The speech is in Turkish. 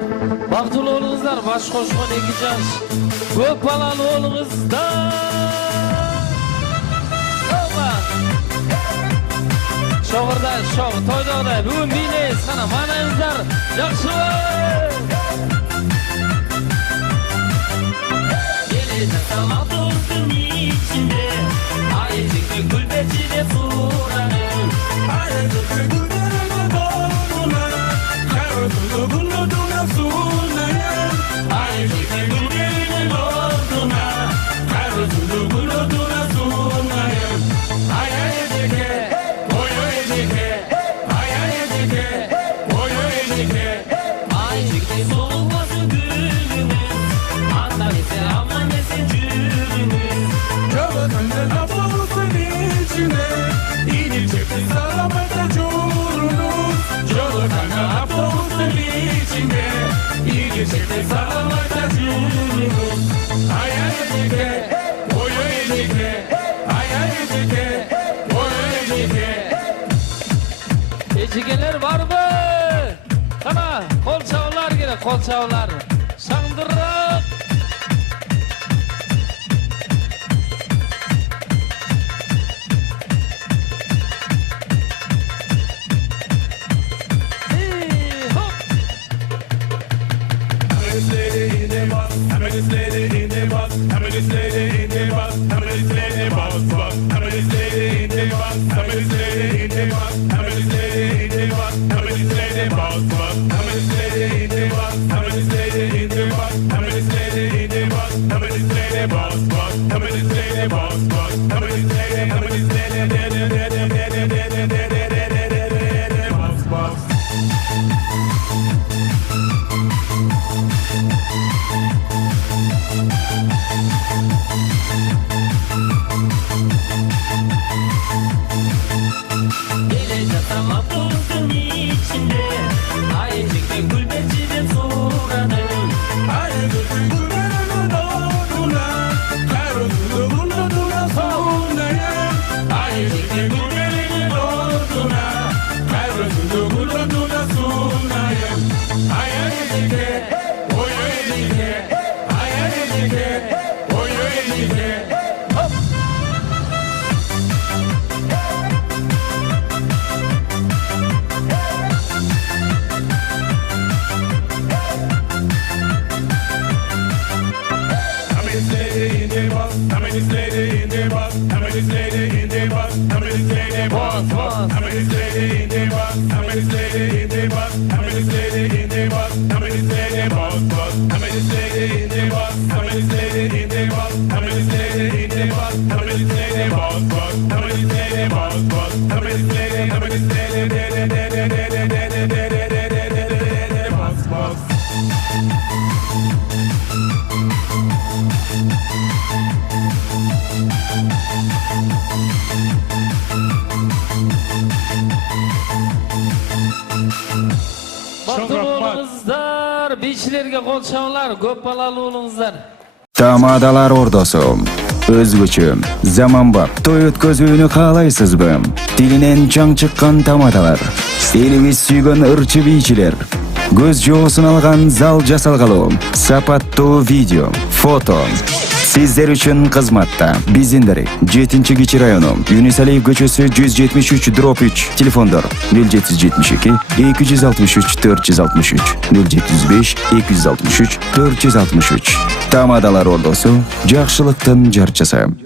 Baktıl oğlunuzlar baş koşman ekeceğiz. Köp balalı oğlunuzdan. Şoğurda, toydoğda, bugün bine sana manayızlar. Yakşı var. Gelecek zaman dostum içinde, ayıcıklı gülbecide furanın. Ayıcıklı gülbecide doğruna, karıklı gülbecide sunayın. Ayıcıklı gülbecide doğruna, karıklı gülbecide sunayın. Ayıcıklı, oyucıklı, ayıcıklı, oyucıklı. Ayıcıklı soğuması gülümüz, anlayısı amanesi cürümüz. Çoğunun laf olsun içine, İyi çekti salamete curunuz. Çoğunun laf olsun içine, İyi çekti salamete curunuz. Ayıcıklı, oyucıklı, ayıcıklı, oyucıklı. Ecigeler var mı? Kana kol çavlar gerek, kol çavlar. Şandırrak. Hop. Gelecek zaman dostum içinde, ayıcıklı gülbecide furanın. Ayıcıklı gülbecide doğruna, karıklı gülbecide sunayın. Ayıcıklı gülbecide doğruna, karıklı gülbecide sunayın. Ayıcıklı, oyucıklı, ayıcıklı, oyucıklı. Baktıl oğlunuzlar, biçilerge kol çavlar, köp balalı oğlunuzlar. Tamadalar ordosu. Özgüçü, zamanbap, toy ötközүүnü kalaysızbı? Dilinen çaң çıkkan tamadalar. Elimiz sүйgön ırçı biçiler. Göz joosун algan zal jasalgalуу. Sapаттуу video, foto. Sizler üçün kızmatta. Bizinderi 7-Keçи rayonu, Юнусалиев көчөсү 173/3, телефондар 0772 263 463, 075 263 463. Tamadalar ordosu, жакшылыктын жарчысы.